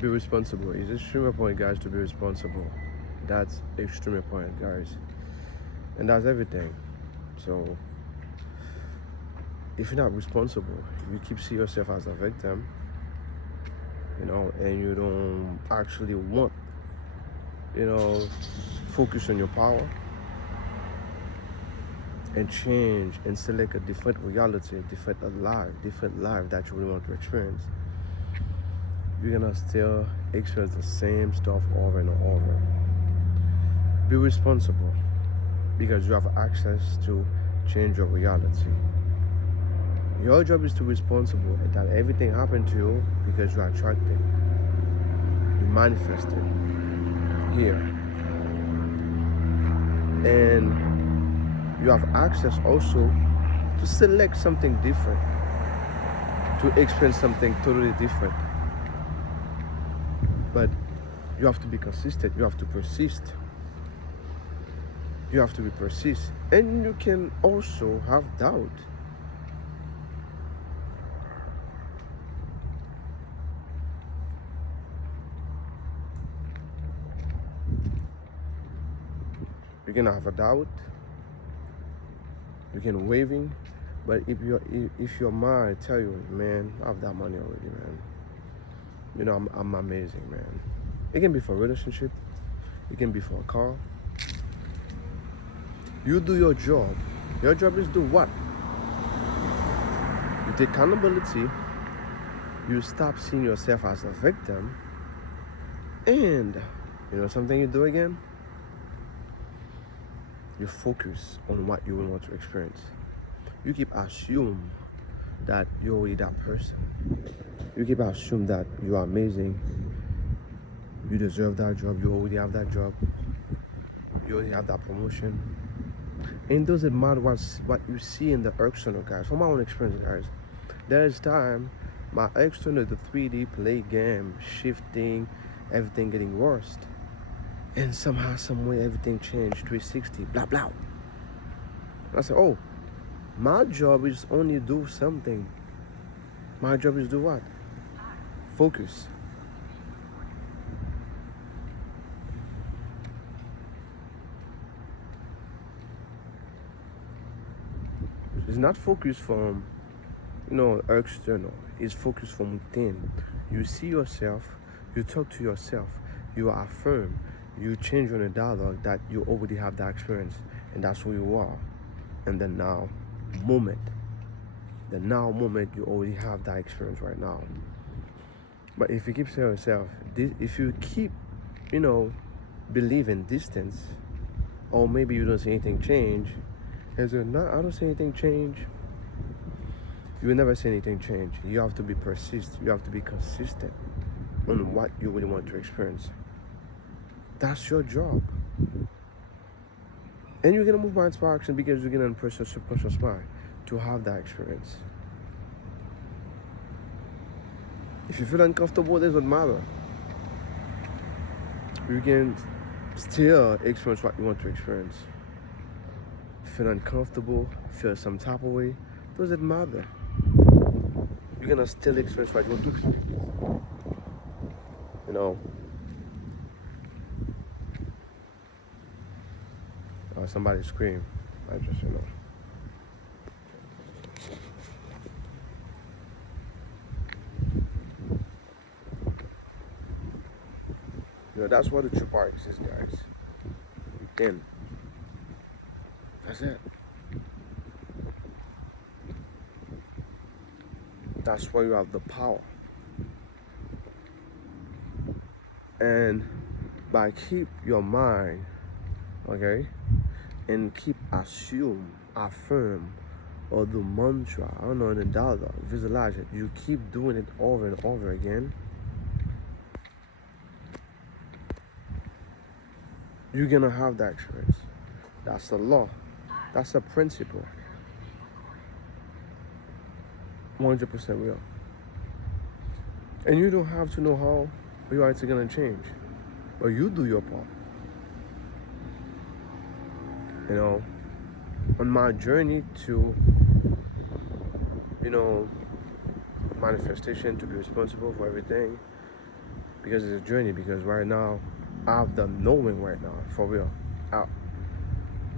Be responsible. It's extremely important, guys, to be responsible. That's extremely important, guys. And that's everything. So, if you're not responsible, you keep seeing yourself as a victim, and you don't actually want, focus on your power and change and select a different reality, a different life that you really want to experience. You're gonna still experience the same stuff over and over. Be responsible because you have access to change your reality. Your job is to be responsible and that everything happened to you because you attracted, you manifested here. And you have access also to select something different, to experience something totally different. But you have to be consistent, you have to persist. You have to be persist. And you can also have doubt. You can have a doubt. You can waving, but if your mind tell you, man, I have that money already, man. I'm amazing, man. It can be for a relationship. It can be for a car. You do your job. Your job is do what? You take accountability. You stop seeing yourself as a victim. And you know something you do again? You focus on what you want to experience. You keep assuming that you're already that person. You keep assuming that you are amazing. You deserve that job. You already have that job. You already have that promotion. And it doesn't matter what you see in the external, guys. From my own experience, guys, there is time my external, the 3D play game, shifting, everything getting worse. And somehow, some way, everything changed, 360, blah, blah. I said, oh, my job is only do something. My job is do what? Focus. It's not focus from, external. It's focus from within. You see yourself, you talk to yourself, you affirm. You change on a dialogue that you already have that experience, and that's who you are. And the now moment, you already have that experience right now. But if you keep saying yourself, if you keep, believing distance, or maybe you don't see anything change, and so no, I don't see anything change. You will never see anything change. You have to be persistent. You have to be consistent on what you really want to experience. That's your job. And you're gonna move minds to action because you're gonna impress your subconscious mind to have that experience. If you feel uncomfortable, it doesn't matter. You can still experience what you want to experience. Feel uncomfortable, feel some type of way, doesn't matter. You're gonna still experience what you want to experience. Somebody scream. I just, that's what the true part is, guys. Then, that's it. That's why you have the power. And by keep your mind, okay, and keep affirm, or the mantra, I don't know, in the dialogue, visualize it. You keep doing it over and over again. You're gonna have that experience. That's the law. That's a principle. 100% real. And you don't have to know how reality gonna change, but you do your part. On my journey to, manifestation, to be responsible for everything, because it's a journey. Because right now, I have the knowing right now, for real. I,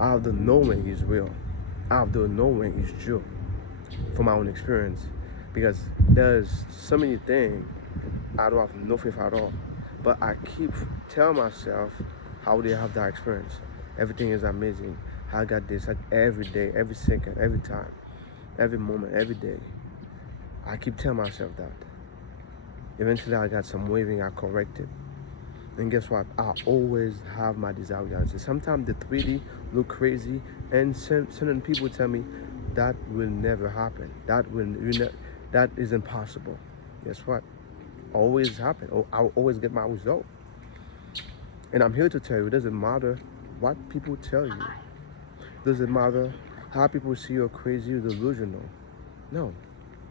I have the knowing is real. I have the knowing is true from my own experience. Because there's so many things I don't have no faith at all. But I keep telling myself how they have that experience. Everything is amazing. I got this every day, every second, every time, every moment, every day. I keep telling myself that. Eventually I got some waving, I correct it. And guess what? I always have my desired reality. Sometimes the 3D look crazy, and certain people tell me that will never happen. That is impossible. Guess what? Always happen. I'll always get my result. And I'm here to tell you, it doesn't matter what people tell you. It doesn't matter how people see you're crazy or delusional. No,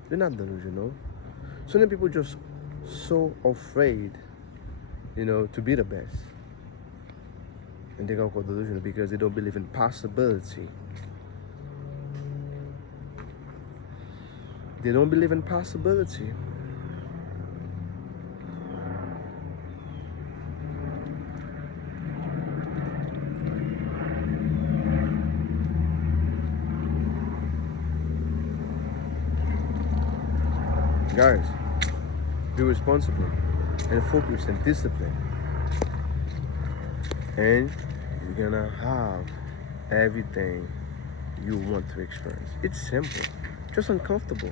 they're not delusional. So many people just so afraid, to be the best. And they gonna go delusional because they don't believe in possibility. They don't believe in possibility. Guys, be responsible and focused and disciplined. And you're gonna have everything you want to experience. It's simple, just uncomfortable.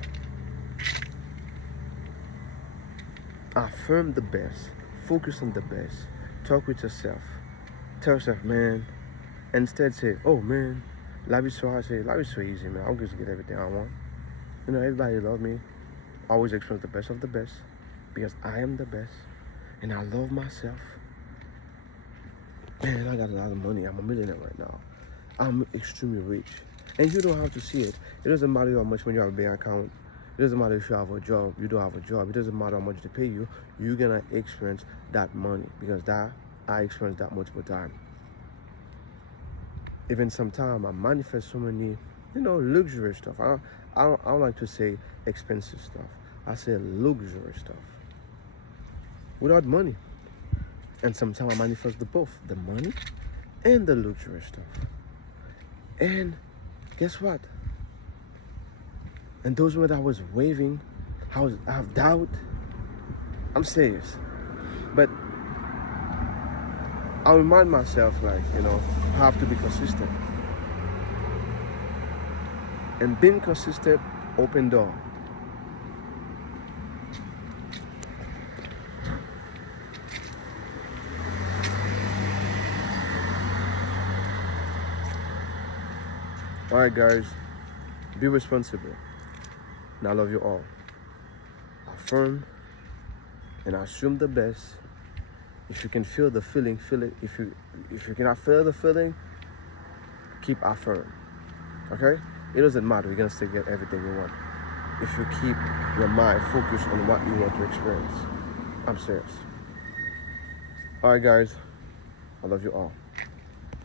Affirm the best, focus on the best, talk with yourself. Tell yourself, man, instead say, oh man, life is so hard. Say, life is so easy, man. I'll just get everything I want. Everybody love me. Always experience the best of the best because I am the best and I love myself. Man, I got a lot of money. I'm a millionaire right now. I'm extremely rich. And you don't have to see it. It doesn't matter how much money you have a bank account. It doesn't matter if you have a job, you don't have a job. It doesn't matter how much they pay you. You're gonna experience that money because I experienced that multiple times. Even sometimes I manifest so many, luxury stuff. I don't like to say expensive stuff. I say luxury stuff. Without money. And sometimes I manifest the money and the luxury stuff. And guess what? And those when I was waving, I have doubt. I'm serious. But I remind myself I have to be consistent. And being consistent, open door. All right, guys, be responsible. And I love you all. Affirm and assume the best. If you can feel the feeling, feel it. If you cannot feel the feeling, keep affirm. Okay? It doesn't matter. You're gonna still get everything you want if you keep your mind focused on what you want to experience. I'm serious. All right, guys, I love you all.